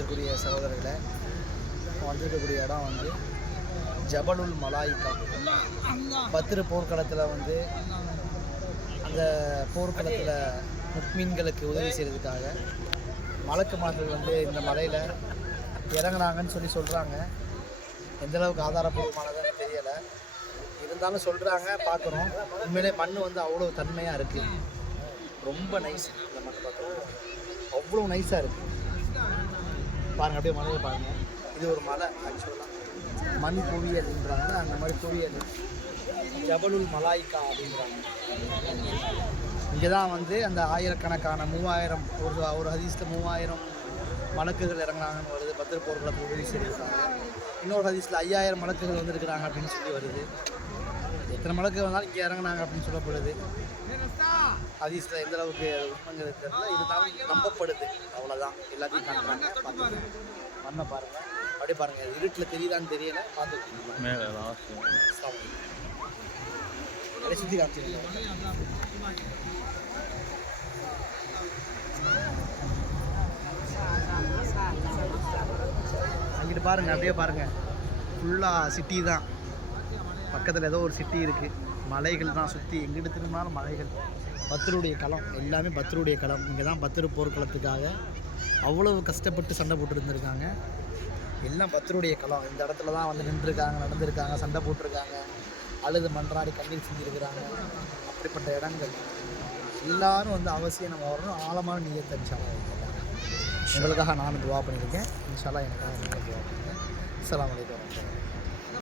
கண்ணியத்திற்குரிய சகோதரர்களை வந்திருக்கக்கூடிய இடம் வந்து ஜபலுல் மலாயிகா. பத்ரு போர்க்களத்தில் வந்து அந்த போர்க்களத்தில் முக்மீன்களுக்கு உதவி செய்கிறதுக்காக மலக்குமார்கள் வந்து இந்த மலையில் இறங்குனாங்கன்னு சொல்கிறாங்க. எந்தளவுக்கு ஆதாரப்பூர்வமானதுன்னு தெரியலை, இருந்தாலும் சொல்கிறாங்க, பார்க்குறோம். உண்மையிலே மண் வந்து அவ்வளோ தன்மையாக இருக்குது, ரொம்ப நைஸ். இந்த மண் பார்க்குறோம் அவ்வளோ நைஸாக இருக்குது பாருங்கள். அப்படியே மலையை பாருங்கள். இது ஒரு மலை, ஆக்சுவலாக மண் புவியல்ன்றாங்க. அந்த மாதிரி புவியல் ஜபலுல் மலாயிகா அப்படின்றாங்க. இங்கே தான் வந்து அந்த ஆயிரக்கணக்கான 3000 ஒரு ஹதீஸில் 3000 மலக்குகள் இறங்குனாங்கன்னு வருது. பத்ரு போர்க்களத்தில் உதவி செய்திருக்காங்க. இன்னொரு ஹதீஸில் 5000 மலக்குகள் வந்திருக்கிறாங்க அப்படின்னு சொல்லி வருது. எத்தனை மலக்கு வந்தாலும் இங்கே இறங்குனாங்க அப்படின்னு சொல்லப்படுது. ஹதீஸில் எந்த அளவுக்கு உண்மைங்கிறது தெரியல, இருந்தாலும் நம்பப்படுது. அவ்வளோதான், எல்லாத்தையும் காட்டுறாங்க. பார்த்துக்கோங்க, மண்ணை பாருங்கள், அப்படியே பாருங்கள். இருட்டில் தெரியுதான்னு தெரியல, பார்த்துக்கோங்க. சுற்றி காமிச்சிருங்க. அங்கிட்டு பாருங்கள், அப்படியே பாருங்கள். ஃபுல்லாக சிட்டி தான். பக்கத்தில் ஏதோ ஒரு சிட்டி இருக்குது. மலைகள் தான் சுற்றி, எங்கிட்டு திரும்பினாலும் மலைகள். பத்ருடைய களம், எல்லாமே பத்ருடைய களம். இங்கே தான் பத்ரு போர்க்களத்துக்காக அவ்வளவு கஷ்டப்பட்டு சண்டை போட்டு இருந்திருக்காங்க. எல்லாம் பத்ருடைய களம். இந்த இடத்துல தான் வந்து நின்றுருக்காங்க, நடந்திருக்காங்க, சண்டை போட்டிருக்காங்க, அழுது மன்றாடி கண்ணீர் செஞ்சுருக்கிறாங்க. அப்படிப்பட்ட இடங்கள் எல்லோரும் வந்து அவசியம் நம்ம வரணும். ஆழமான நீயத்தை இன்ஷால்லா உங்களுக்காக நானும் துவா பண்ணியிருக்கேன். இன்ஷால்லா எனக்காக நீங்கள் துவா பண்ணுங்கள். அஸ்ஸலாமு அலைக்கும்.